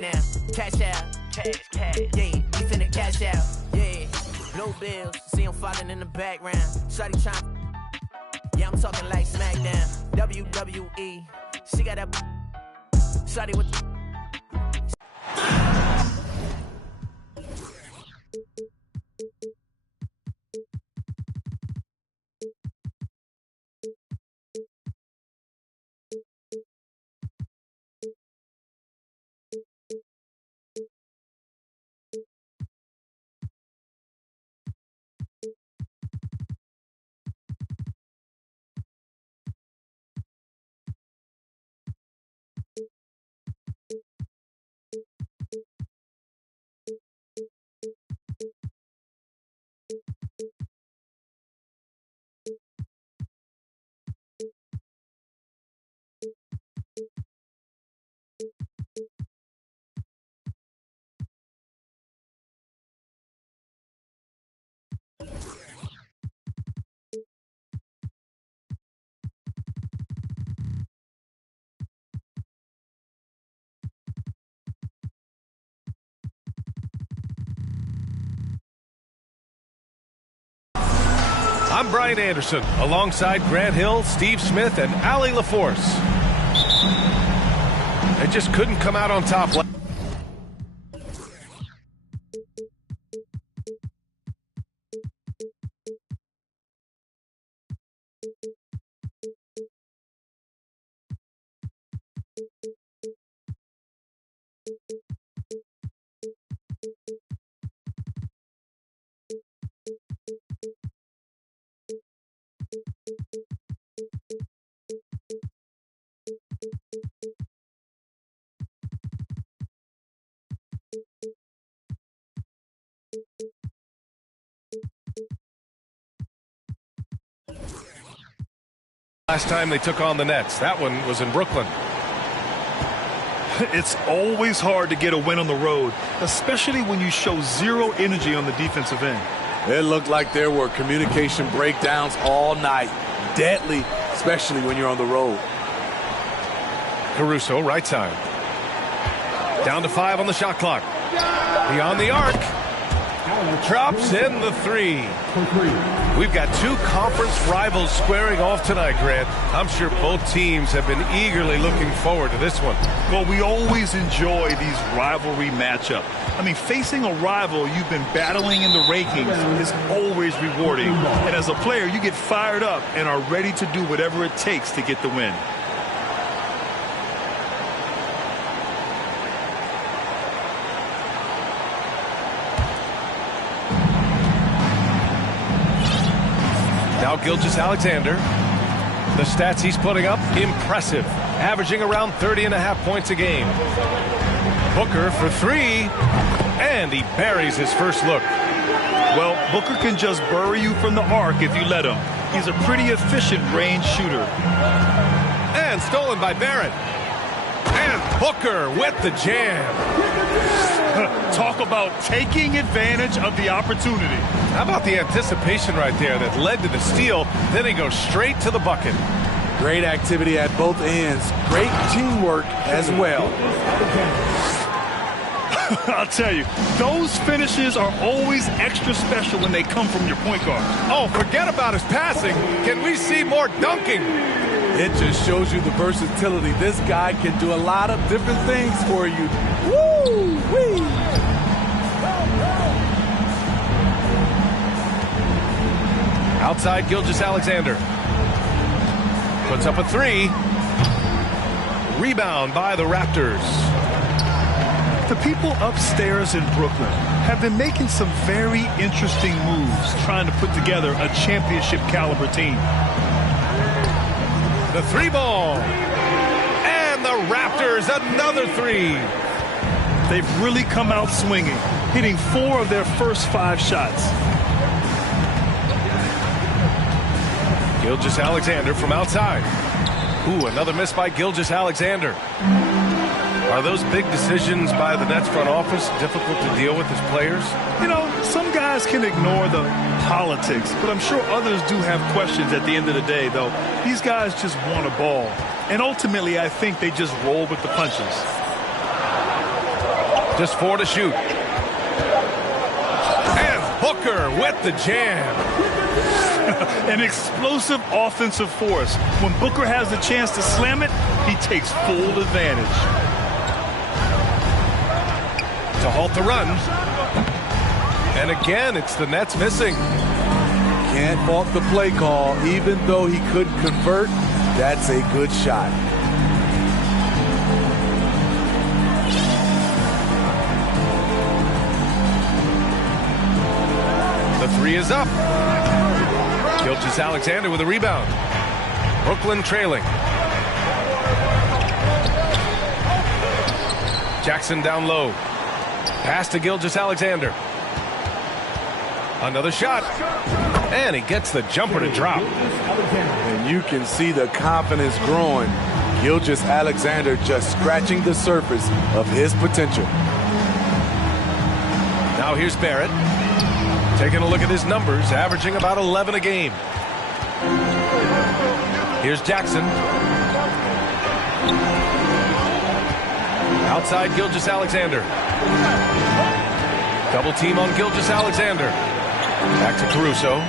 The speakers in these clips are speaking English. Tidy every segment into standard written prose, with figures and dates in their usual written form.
Now, cash out, cash, yeah, we finna cash out, yeah. Blue bills, see him falling in the background. Shawty trying, yeah, I'm talking like SmackDown, WWE. She got that, shawty with the. I'm Brian Anderson, alongside Grant Hill, Steve Smith, and Allie LaForce. They just couldn't come out on top. Last time they took on the Nets, that one was in Brooklyn. It's always hard to get a win on the road, especially when you show zero energy on the defensive end. It looked like there were communication breakdowns all night. Deadly, especially when you're on the road. Caruso, right side. Down to 5 on the shot clock. Beyond the arc. Drops in the 3. We've got two conference rivals squaring off tonight, Grant. I'm sure both teams have been eagerly looking forward to this one. Well, we always enjoy these rivalry matchups. I mean, facing a rival you've been battling in the rankings is always rewarding. And as a player, you get fired up and are ready to do whatever it takes to get the win. Now Gilgeous-Alexander. The stats he's putting up, impressive. Averaging around 30.5 points a game. Booker for 3. And he buries his first look. Well, Booker can just bury you from the arc if you let him. He's a pretty efficient range shooter. And stolen by Barrett. And Booker with the jam. Talk about taking advantage of the opportunity. How about the anticipation right there that led to the steal? Then he goes straight to the bucket. Great activity at both ends. Great teamwork as well. I'll tell you, those finishes are always extra special when they come from your point guard. Oh, forget about his passing. Can we see more dunking? It just shows you the versatility. This guy can do a lot of different things for you. Woo-wee! Outside Gilgeous-Alexander. Puts up a 3. Rebound by the Raptors. The people upstairs in Brooklyn have been making some very interesting moves trying to put together a championship caliber team. The 3 ball. And the Raptors, another 3. They've really come out swinging, hitting 4 of their first 5 shots. Gilgeous-Alexander from outside. Ooh, another miss by Gilgeous-Alexander. Are those big decisions by the Nets front office difficult to deal with as players? You know, some guys can ignore the politics, but I'm sure others do have questions at the end of the day, though. These guys just want a ball. And ultimately, I think they just roll with the punches. Just 4 to shoot. And Booker with the jam. An explosive offensive force. When Booker has the chance to slam it, he takes full advantage. To halt the run. And again, it's the Nets missing. Can't fault the play call. Even though he couldn't convert, that's a good shot. The 3 is up. Gilgeous-Alexander with a rebound. Brooklyn trailing. Jackson down low. Pass to Gilgeous-Alexander. Another shot. And he gets the jumper to drop. And you can see the confidence growing. Gilgeous-Alexander just scratching the surface of his potential. Now here's Barrett. Taking a look at his numbers, averaging about 11 a game. Here's Jackson. Outside Gilgeous-Alexander. Double team on Gilgeous-Alexander. Back to Caruso.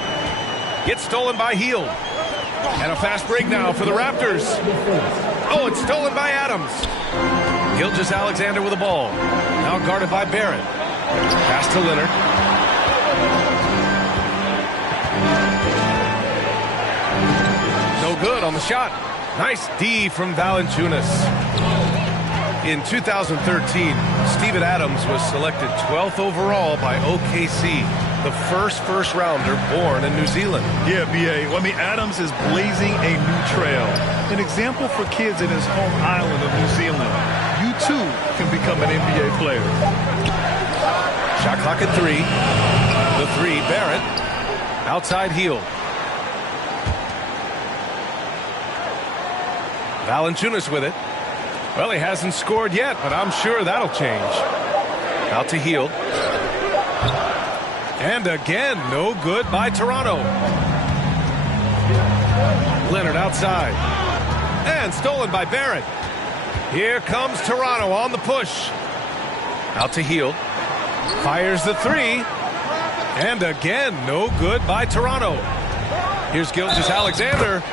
Gets stolen by Hield. And a fast break now for the Raptors. Oh, it's stolen by Adams. Gilgeous-Alexander with the ball. Now guarded by Barrett. Pass to Leonard. No good on the shot. Nice D from Valanciunas. In 2013, Steven Adams was selected 12th overall by OKC, the first rounder born in New Zealand. Yeah, B.A. Well, I mean, Adams is blazing a new trail. An example for kids in his home island of New Zealand. You, too, can become an NBA player. Shot clock at 3. The 3, Barrett. Outside Hield. Valanciunas with it. Well, he hasn't scored yet, but I'm sure that'll change. Out to Hield. And again, no good by Toronto. Leonard outside. And stolen by Barrett. Here comes Toronto on the push. Out to Hield. Fires the 3. And again, no good by Toronto. Here's Gilgeous-Alexander.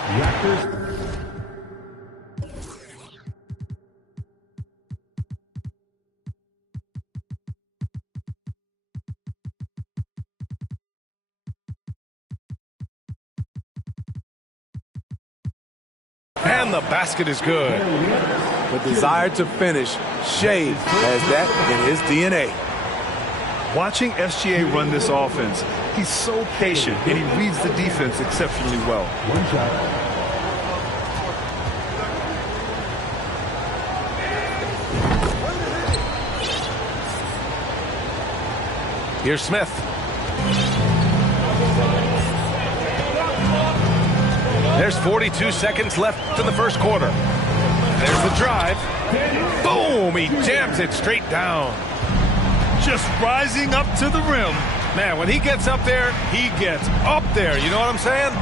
And the basket is good. The desire to finish, Shea has that in his DNA. Watching SGA run this offense, he's so patient and he reads the defense exceptionally well. One shot. Here's Smith. There's 42 seconds left in the first quarter. There's the drive. Boom! He jams it straight down. Just rising up to the rim. Man, when he gets up there, he gets up there. You know what I'm saying?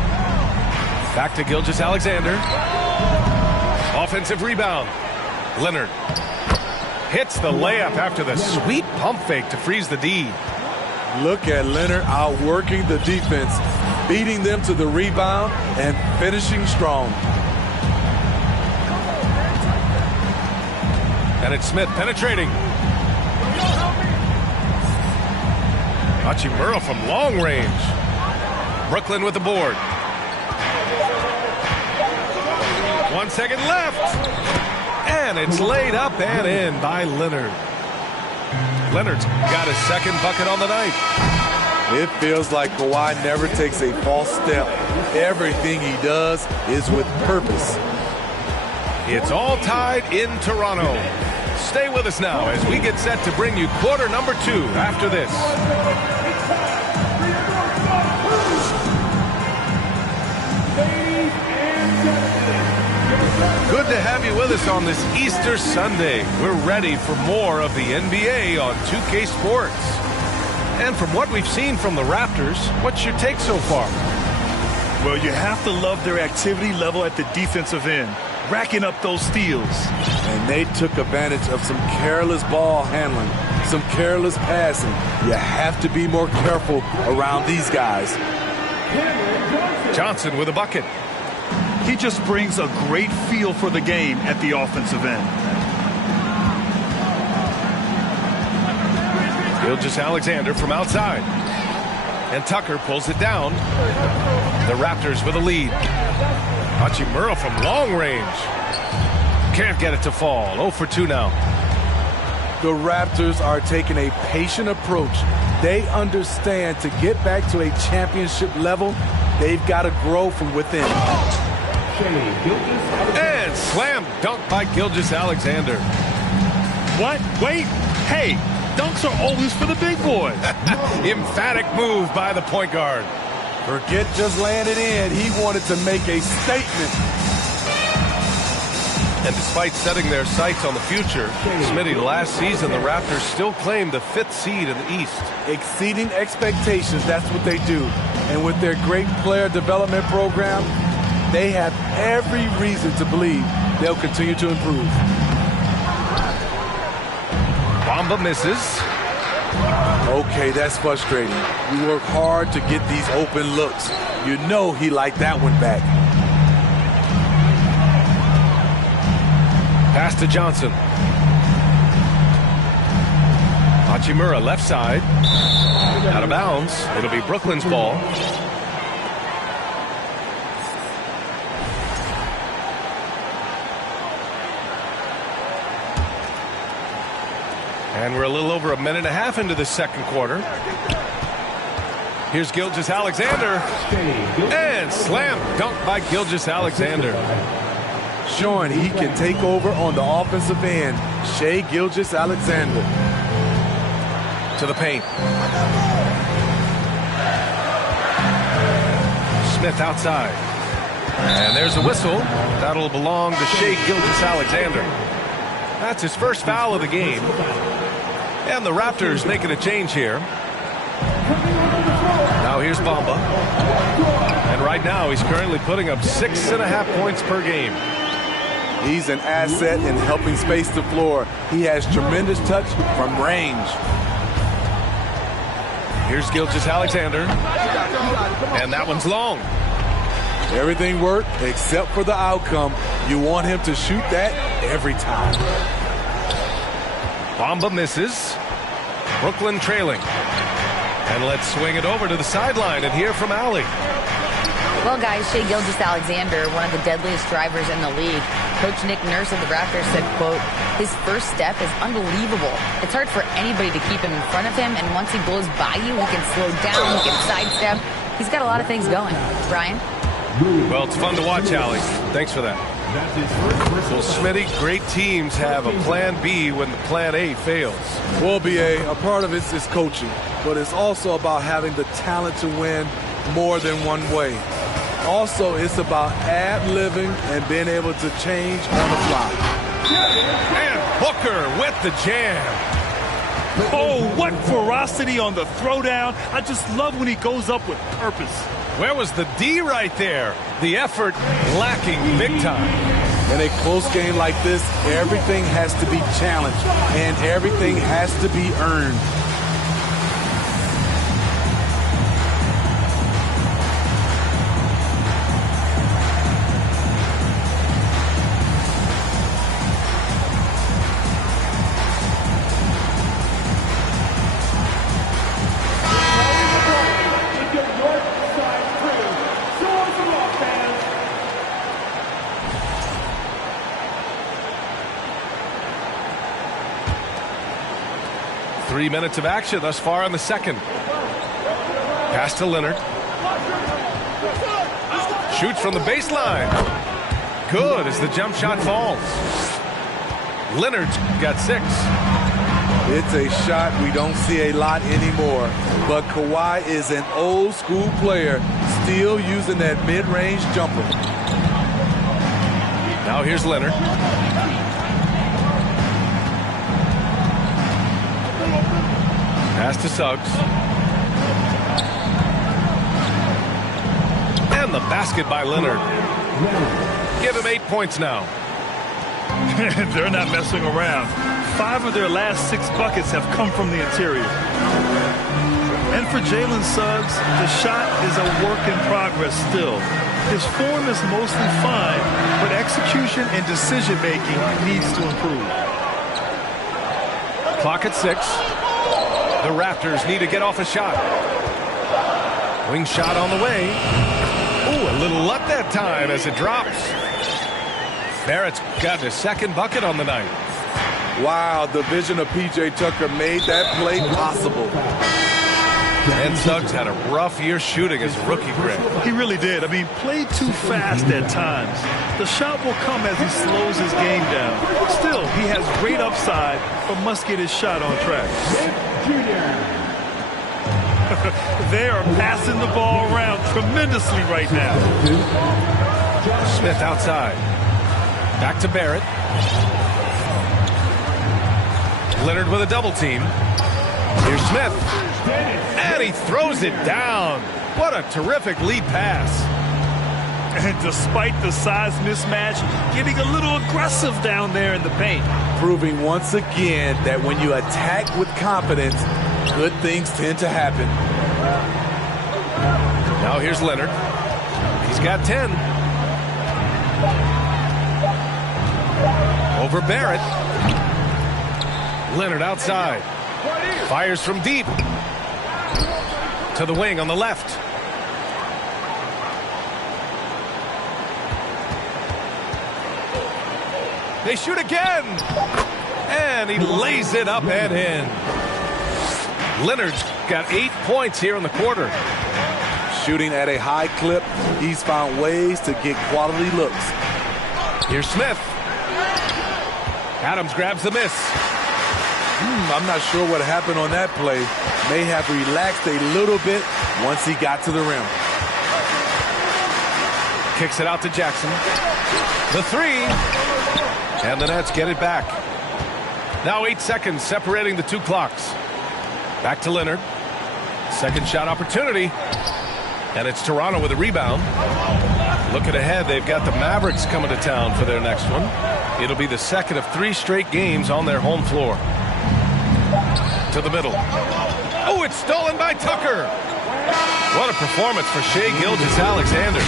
Back to Gilgeous-Alexander. Offensive rebound. Leonard hits the layup after the sweet pump fake to freeze the D. Look at Leonard outworking the defense, beating them to the rebound and finishing strong. And it's Smith penetrating. Hachimura from long range. Brooklyn with the board. 1 second left. And it's laid up and in by Leonard. Leonard's got his second bucket on the night. It feels like Kawhi never takes a false step. Everything he does is with purpose. It's all tied in Toronto. Stay with us now as we get set to bring you quarter number 2 after this. Good to have you with us on this Easter Sunday. We're ready for more of the NBA on 2K Sports. And from what we've seen from the Raptors, what's your take so far? Well, you have to love their activity level at the defensive end. racking up those steals. And they took advantage of some careless ball handling, some careless passing. You have to be more careful around these guys. Johnson with a bucket. He just brings a great feel for the game at the offensive end. Gilgeous-Alexander from outside. And Tucker pulls it down. The Raptors with a lead. Hachimura from long range. Can't get it to fall. 0 for 2 now. The Raptors are taking a patient approach. They understand to get back to a championship level, they've got to grow from within. And slam dunk by Gilgeous-Alexander. What? Wait. Hey, dunks are always for the big boys. Emphatic move by the point guard. Forget just laying it in. He wanted to make a statement. And despite setting their sights on the future, Smitty, last season the Raptors still claimed the 5th seed in the East. Exceeding expectations, that's what they do. And with their great player development program, they have every reason to believe they'll continue to improve. Bamba misses. Okay, that's frustrating. You work hard to get these open looks. You know he liked that one back. Pass to Johnson. Hachimura left side. Out of bounds. It'll be Brooklyn's ball. And we're a little over a minute and a half into the second quarter. Here's Gilgeous-Alexander. And slam dunk by Gilgeous-Alexander. Showing he can take over on the offensive end. Shai Gilgeous-Alexander. To the paint. Smith outside. And there's a whistle. That'll belong to Shai Gilgeous-Alexander. That's his first foul of the game. And the Raptors making a change here. Now here's Bamba. And right now he's currently putting up 6.5 points per game. He's an asset in helping space the floor. He has tremendous touch from range. Here's Gilgeous-Alexander. And that one's long. Everything worked except for the outcome. You want him to shoot that every time. Bamba misses. Brooklyn trailing. And let's swing it over to the sideline and hear from Allie. Well, guys, Shai Gilgeous-Alexander, one of the deadliest drivers in the league. Coach Nick Nurse of the Raptors said, quote, his first step is unbelievable. It's hard for anybody to keep him in front of him, and once he blows by you, he can slow down, he can sidestep. He's got a lot of things going. Brian? Well, it's fun to watch, Allie. Thanks for that. Well, Smitty, great teams have a plan B when the plan A fails. Well, BA, a part of it is coaching, but it's also about having the talent to win more than one way. Also, it's about ad-libbing and being able to change on the fly. And Booker with the jam. Oh, what ferocity on the throwdown. I just love when he goes up with purpose. Where was the D right there? The effort lacking big time. In a close game like this, everything has to be challenged and everything has to be earned. Three minutes of action thus far in the second. Pass to Leonard. Shoots from the baseline. Good as the jump shot falls. Leonard's got 6. It's a shot we don't see a lot anymore, but Kawhi is an old school player, still using that mid-range jumper. Now here's Leonard. Pass to Suggs. And the basket by Leonard. Give him 8 points now. They're not messing around. 5 of their last 6 buckets have come from the interior. And for Jalen Suggs, the shot is a work in progress still. His form is mostly fine, but execution and decision-making needs to improve. Clock at 6. The Raptors need to get off a shot. Wing shot on the way. Ooh, a little luck that time as it drops. Barrett's got his second bucket on the night. Wow, the vision of P.J. Tucker made that play possible. And Suggs had a rough year shooting as a rookie, Greg. He really did. I mean, played too fast at times. The shot will come as he slows his game down. Still, he has great upside, but must get his shot on track. They are passing the ball around tremendously right now. Smith outside. Back to Barrett. Leonard with a double team. Here's Smith. And he throws it down. What a terrific lead pass. And despite the size mismatch, getting a little aggressive down there in the paint. Proving once again that when you attack with confidence, good things tend to happen. Now here's Leonard. He's got 10. Over Barrett. Leonard outside. Fires from deep. To the wing on the left. They shoot again. And he lays it up and in. Leonard's got 8 points here in the quarter. Shooting at a high clip, he's found ways to get quality looks. Here's Smith. Adams grabs the miss. I'm not sure what happened on that play. May have relaxed a little bit once he got to the rim. Kicks it out to Jackson. The 3. And the Nets get it back. Now 8 seconds separating the 2 clocks. Back to Leonard. Second shot opportunity. And it's Toronto with a rebound. Looking ahead, they've got the Mavericks coming to town for their next one. It'll be the second of 3 straight games on their home floor. To the middle. Oh, it's stolen by Tucker. What a performance for Shai Gilgeous-Alexander.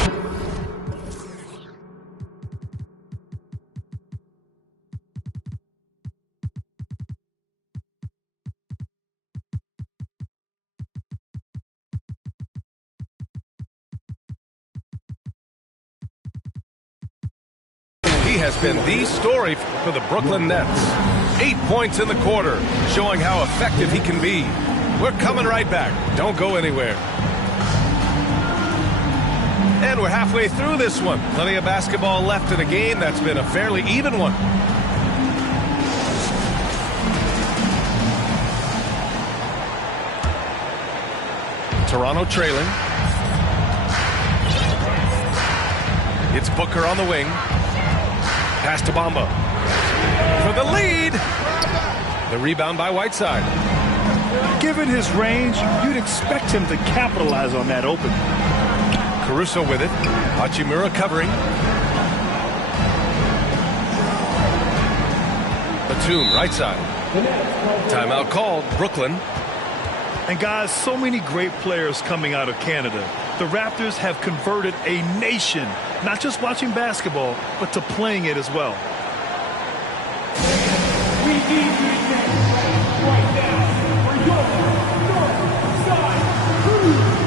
He has been the story for the Brooklyn Nets. 8 points in the quarter, showing how effective he can be. We're coming right back. Don't go anywhere. And we're halfway through this one. Plenty of basketball left in a game that's been a fairly even one. Toronto trailing. It's Booker on the wing. Pass to Bamba. For the lead. The rebound by Whiteside. Given his range, you'd expect him to capitalize on that opening. Caruso with it. Hachimura covering. Batum right side. Timeout called. Brooklyn. And guys, so many great players coming out of Canada. The Raptors have converted a nation, not just watching basketball, but to playing it as well. We need you right now for your north side crew.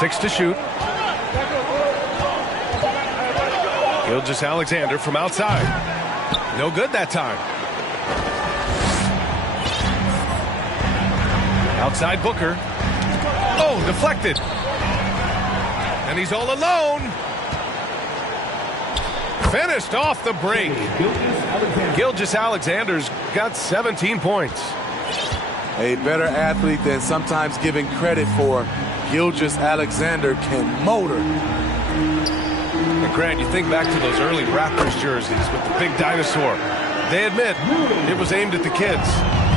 Six to shoot. Gilgeous-Alexander from outside. No good that time. Outside Booker. Oh, deflected. And he's all alone. Finished off the break. Gilgeous-Alexander's got 17 points. A better athlete than sometimes given credit for, Gilgeous Alexander can motor. And Grant, you think back to those early Raptors jerseys with the big dinosaur. They admit it was aimed at the kids.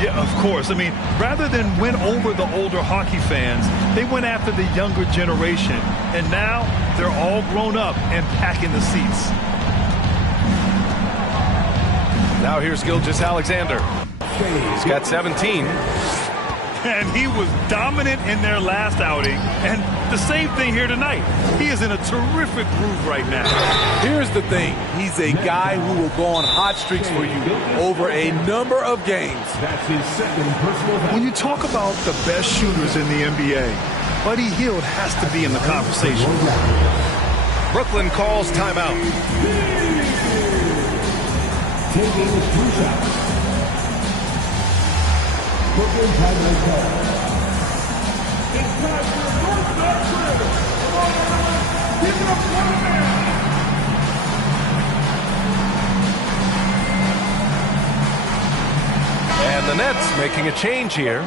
Yeah, of course. I mean, rather than win over the older hockey fans, they went after the younger generation. And now they're all grown up and packing the seats. Now here's Gilgeous Alexander. He's got 17. And he was dominant in their last outing. And the same thing here tonight. He is in a terrific groove right now. Here's the thing. He's a guy who will go on hot streaks for you over a number of games. That's his second personal best. When you talk about the best shooters in the NBA, Buddy Hield has to be in the conversation. Brooklyn calls timeout. Taking 3 shots. Brooklyn timeout call. It's time for the Northside Trailer. Come on, give it up for the man. And the Nets making a change here.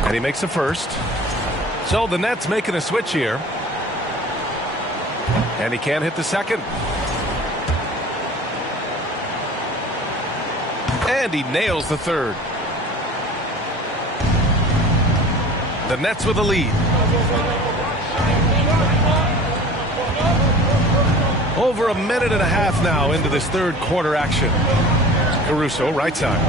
And he makes the first. So the Nets making a switch here. And he can't hit the second. And he nails the third. The Nets with a lead. Over a minute and a half now into this third quarter action. Caruso, right side.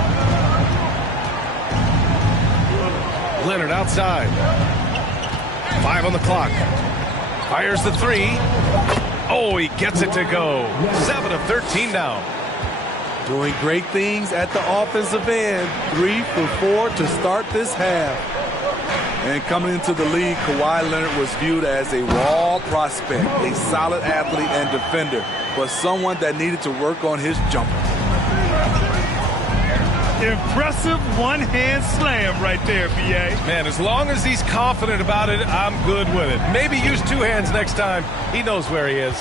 Leonard outside. 5 on the clock. Fires the 3. Oh, he gets it to go. 7 of 13 now. Doing great things at the offensive end. 3 for 4 to start this half. And coming into the league, Kawhi Leonard was viewed as a raw prospect, a solid athlete and defender, but someone that needed to work on his jumper. Impressive one-hand slam right there, B.A. Man, as long as he's confident about it, I'm good with it. Maybe use 2 hands next time. He knows where he is.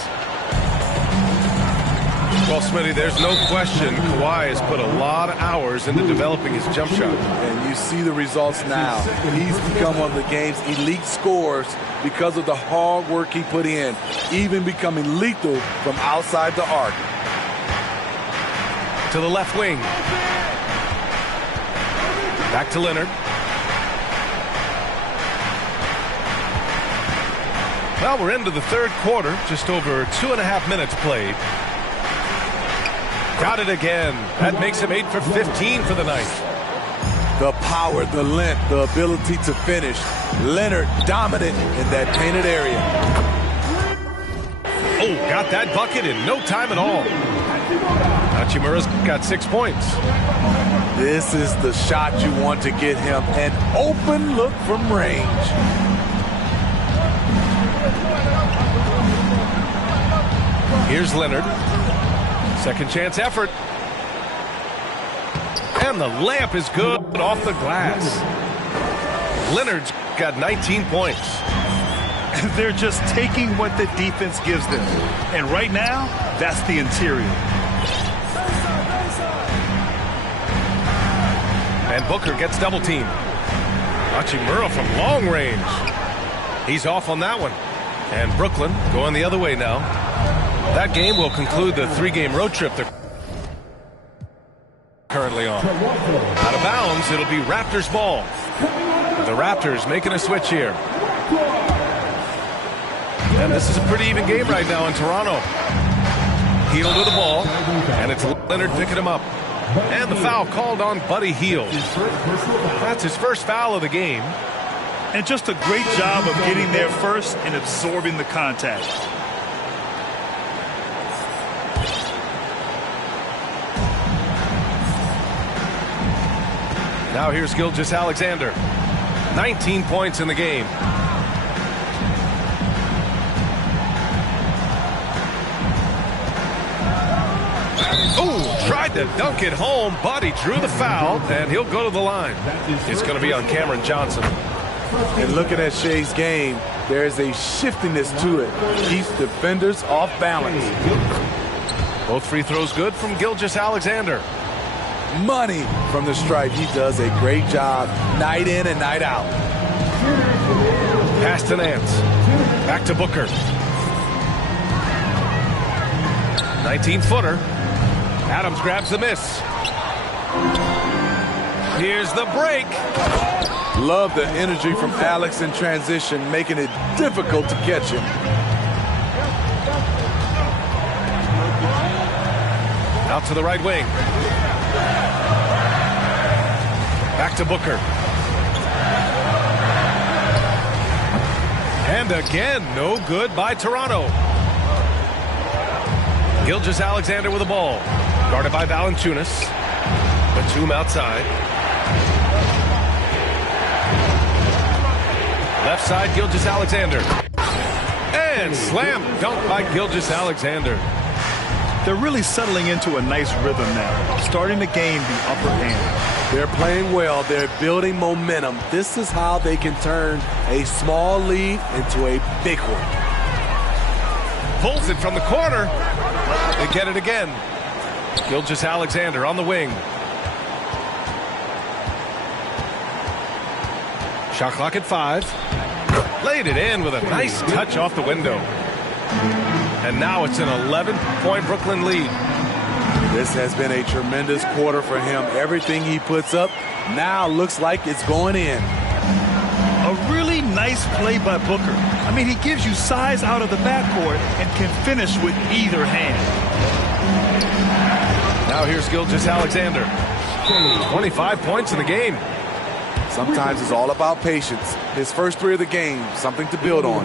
Well, Smitty, there's no question Kawhi has put a lot of hours into developing his jump shot. And you see the results now. He's become one of the game's elite scorers because of the hard work he put in, even becoming lethal from outside the arc. To the left wing. Back to Leonard. Well, we're into the third quarter. Just over 2.5 minutes played. Got it again. That makes him 8 for 15 for the night. The power, the length, the ability to finish. Leonard dominant in that painted area. Oh, got that bucket in no time at all. Hachimura's got 6 points. This is the shot you want to get him. An open look from range. Here's Leonard. Second chance effort. And the layup is good off the glass. Leonard's got 19 points. They're just taking what the defense gives them. And right now, that's the interior. And Booker gets double teamed. Hachimura from long range. He's off on that one. And Brooklyn going the other way now. That game will conclude the 3-game road trip they're currently on. Out of bounds, it'll be Raptors ball. The Raptors making a switch here. And this is a pretty even game right now in Toronto. Hield with the ball, and it's Leonard picking him up. And the foul called on Buddy Hield. That's his first foul of the game. And just a great job of getting there first and absorbing the contact. Now here's Gilgeous Alexander. 19 points in the game. Oh, tried to dunk it home, but he drew the foul, and he'll go to the line. It's going to be on Cameron Johnson. And looking at Shea's game, there's a shiftiness to it. Keeps defenders off balance. Both free throws good from Gilgeous-Alexander. Money from the stripe. He does a great job night in and night out. Pass to Nance. Back to Booker. 19-footer. Adams grabs the miss. Here's the break. Love the energy from Alex in transition, making it difficult to catch him. Out to the right wing. Back to Booker. And again, no good by Toronto. Gilgeous-Alexander with the ball. Guarded by Valanciunas. Batum outside. Left side, Gilgeous-Alexander. And slam dunk by Gilgeous-Alexander. They're really settling into a nice rhythm now, starting to gain the upper hand. They're playing well. They're building momentum. This is how they can turn a small lead into a big one. Pulls it from the corner. They get it again. Gilgeous-Alexander on the wing. Shot clock at 5. Laid it in with a nice touch off the window. And now it's an 11-point Brooklyn lead. This has been a tremendous quarter for him. Everything he puts up now looks like it's going in. A really nice play by Booker. I mean, he gives you size out of the backcourt and can finish with either hand. Now here's Gilgeous-Alexander. 25 points in the game. Sometimes it's all about patience. His first 3 of the game, something to build on.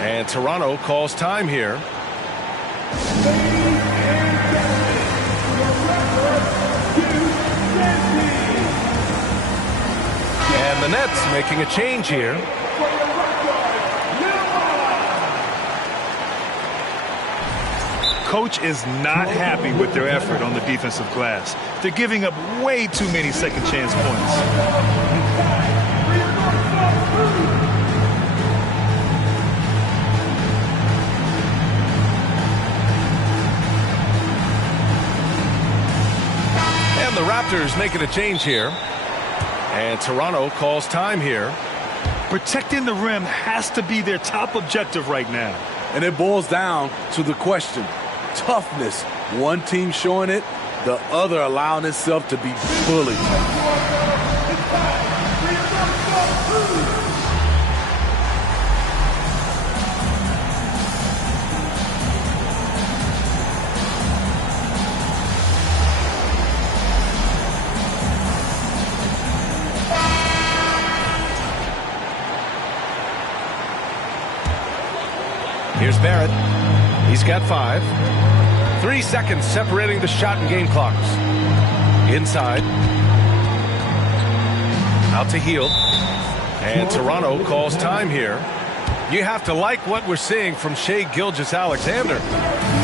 And Toronto calls time here. And the Nets making a change here. Coach is not happy with their effort on the defensive glass. They're giving up way too many second chance points. And the Raptors making a change here. And Toronto calls time here. Protecting the rim has to be their top objective right now. And it boils down to the question. Toughness. One team showing it, the other allowing itself to be bullied. Here's Barrett. He's got 5. 3 seconds separating the shot and game clocks. Inside. Out to Hield. And Toronto calls time here. You have to like what we're seeing from Shai Gilgeous-Alexander.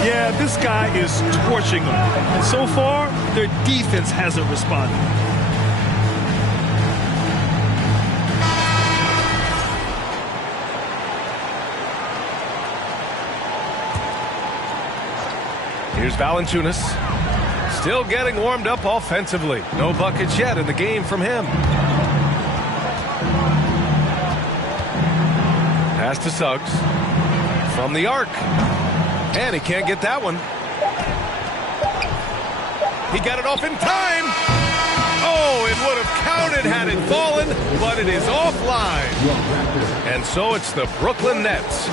Yeah, this guy is torching them. And so far, their defense hasn't responded. Here's Valanciunas. Still getting warmed up offensively. No buckets yet in the game from him. Pass to Suggs. From the arc. And he can't get that one. He got it off in time. Oh, it would have counted had it fallen, but it is offline. And so it's the Brooklyn Nets.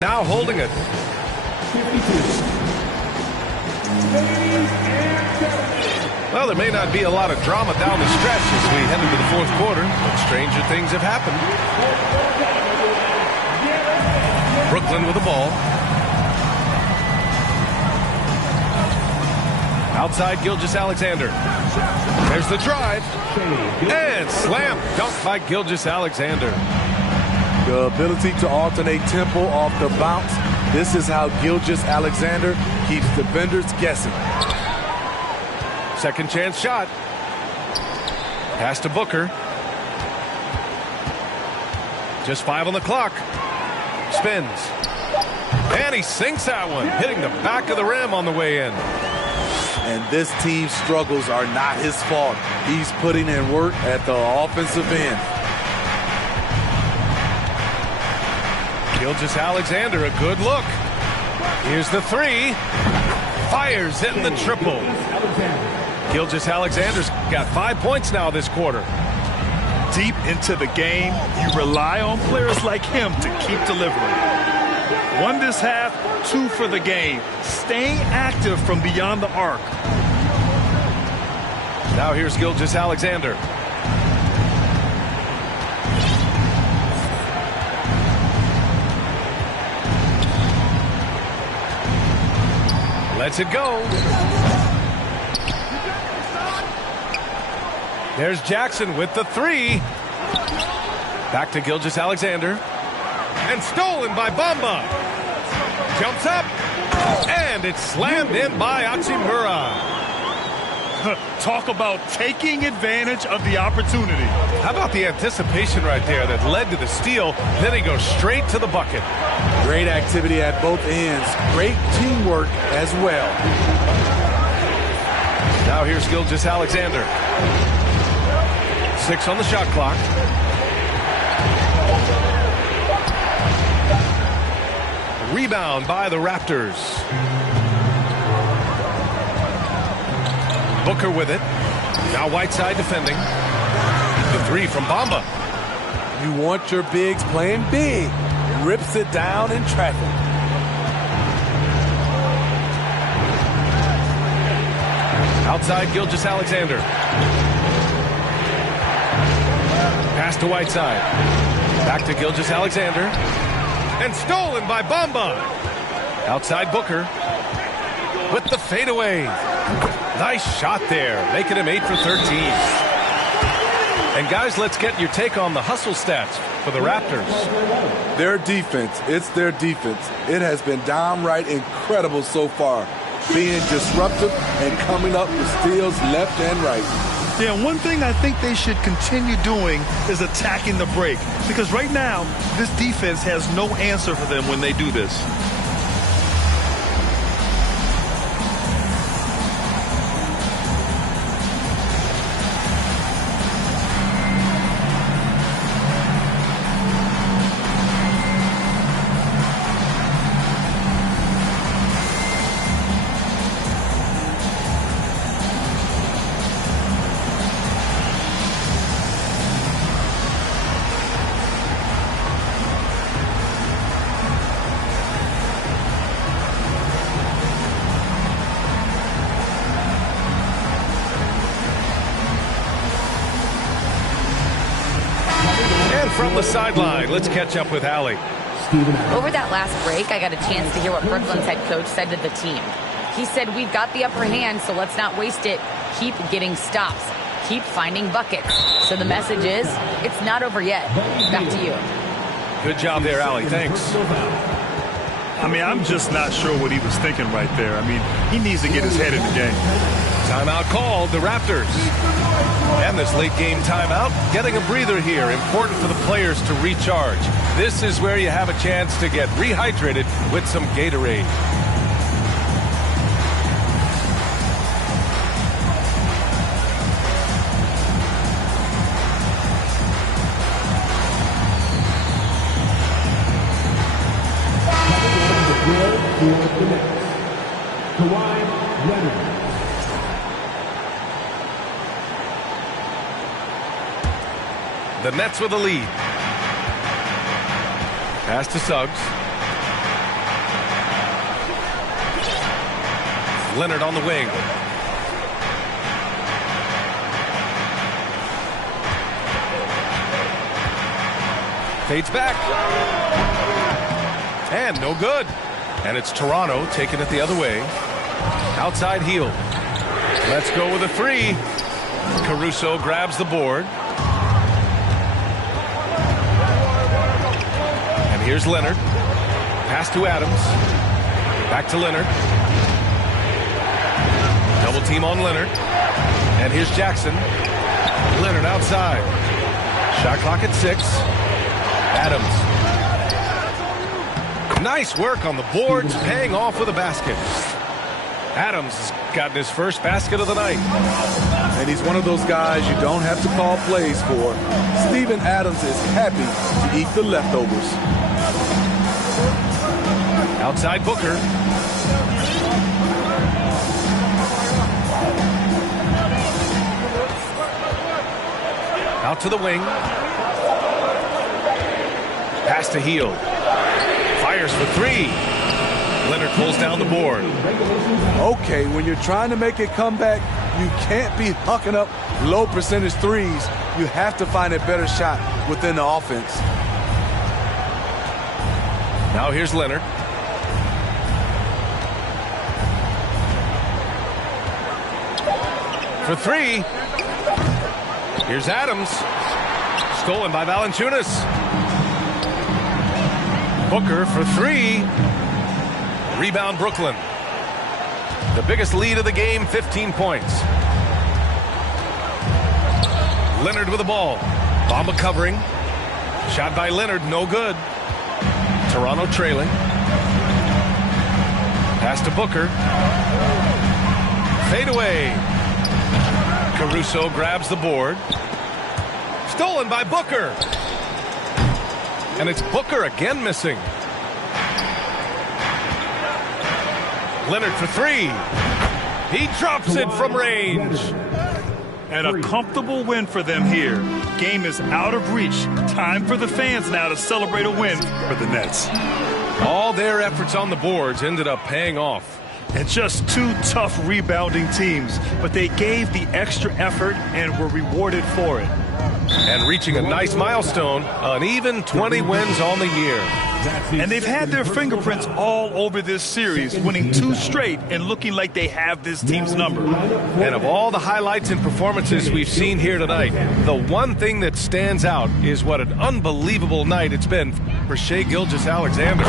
Now holding it. Well, there may not be a lot of drama down the stretch as we head into the 4th quarter, but stranger things have happened. Brooklyn with the ball. Outside Gilgeous-Alexander. There's the drive. And slam dunk by Gilgeous-Alexander. The ability to alternate tempo off the bounce. This is how Gilgeous-Alexander keeps defenders guessing. Second chance shot. Pass to Booker. Just 5 on the clock. Spins. And he sinks that one, hitting the back of the rim on the way in. And this team's struggles are not his fault. He's putting in work at the offensive end. Gilgeous-Alexander, a good look. Here's the three. Fires in the triple. Gilgeous-Alexander's got 5 points now this quarter. Deep into the game, you rely on players like him to keep delivering. 1 this half, 2 for the game. Staying active from beyond the arc. Now here's Gilgeous-Alexander. Lets it go. There's Jackson with the three. Back to Gilgeous-Alexander. And stolen by Bamba. Jumps up. And it's slammed in by Hachimura. Talk about taking advantage of the opportunity. How about the anticipation right there that led to the steal? Then he goes straight to the bucket. Great activity at both ends. Great teamwork as well. Now here's Gilgeous-Alexander. 6 on the shot clock. Rebound by the Raptors. Booker with it. Now Whiteside defending. The three from Bamba. You want your bigs playing big. Rips it down in traffic. Outside Gilgeous-Alexander. Pass to Whiteside. Back to Gilgeous-Alexander. And stolen by Bamba. Outside Booker. With the fadeaway. Nice shot there, making him 8 for 13. And guys, let's get your take on the hustle stats for the Raptors. Their defense, it's their defense. It has been downright incredible so far. Being disruptive and coming up with steals left and right. Yeah, one thing I think they should continue doing is attacking the break. Because right now, this defense has no answer for them when they do this. From the sideline, let's catch up with Allie. Over that last break, I got a chance to hear what Brooklyn's head coach said to the team. He said, we've got the upper hand, so let's not waste it. Keep getting stops. Keep finding buckets. So the message is, it's not over yet. Back to you. Good job there, Allie. Thanks. I mean, I'm just not sure what he was thinking right there. I mean, he needs to get his head in the game. Timeout called, the Raptors. And this late game timeout, getting a breather here. Important for the players to recharge. This is where you have a chance to get rehydrated with some Gatorade. The Nets with the lead. Pass to Suggs. Leonard on the wing. Fades back. And no good. And it's Toronto taking it the other way. Outside heel. Let's go with a three. Caruso grabs the board. And here's Leonard. Pass to Adams. Back to Leonard. Double team on Leonard. And here's Jackson. Leonard outside. Shot clock at 6. Adams. Nice work on the boards, paying off with a basket. Adams has gotten his first basket of the night. And he's one of those guys you don't have to call plays for. Steven Adams is happy to eat the leftovers. Outside Booker. Out to the wing. Pass to Hield. Fires for three. Leonard pulls down the board. Okay, when you're trying to make a comeback, you can't be hucking up low percentage threes. You have to find a better shot within the offense. Now here's Leonard. For three. Here's Adams. Stolen by Valanciunas. Booker for three. Rebound Brooklyn. The biggest lead of the game, 15 points. Leonard with the ball. Bamba covering. Shot by Leonard, no good. Toronto trailing. Pass to Booker. Fade away. Caruso grabs the board. Stolen by Booker. And it's Booker again missing. Leonard for three. He drops it from range. And a comfortable win for them here. Game is out of reach. Time for the fans now to celebrate a win for the Nets. All their efforts on the boards ended up paying off. And just two tough rebounding teams, but they gave the extra effort and were rewarded for it. And reaching a nice milestone, an even 20 wins on the year. And they've had their fingerprints all over this series, winning 2 straight and looking like they have this team's number. And of all the highlights and performances we've seen here tonight, the one thing that stands out is what an unbelievable night it's been for Shai Gilgeous-Alexander.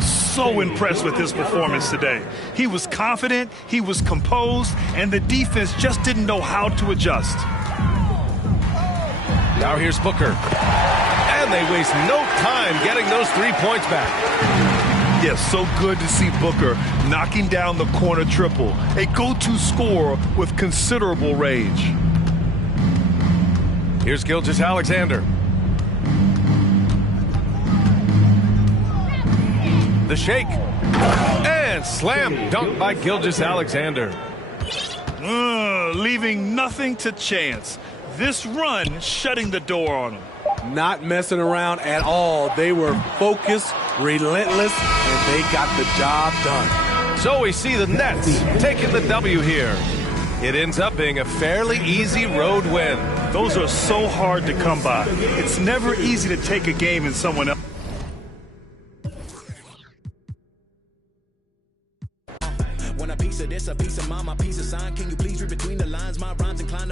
So impressed with his performance today. He was confident, he was composed, and the defense just didn't know how to adjust. Now here's Booker. And they waste no time getting those 3 points back. Yes, so good to see Booker knocking down the corner triple. A go-to scorer with considerable range. Here's Gilgeous-Alexander. The shake. And slam dunk by Gilgeous-Alexander. Leaving nothing to chance. This run shutting the door on them. Not messing around at all. They were focused, relentless, and they got the job done. So we see the Nets taking the W here. It ends up being a fairly easy road win. Those are so hard to come by. It's never easy to take a game in someone else. When a piece of this, a piece of mine, my piece of sign. Can you please read between the lines? My rhymes inclined to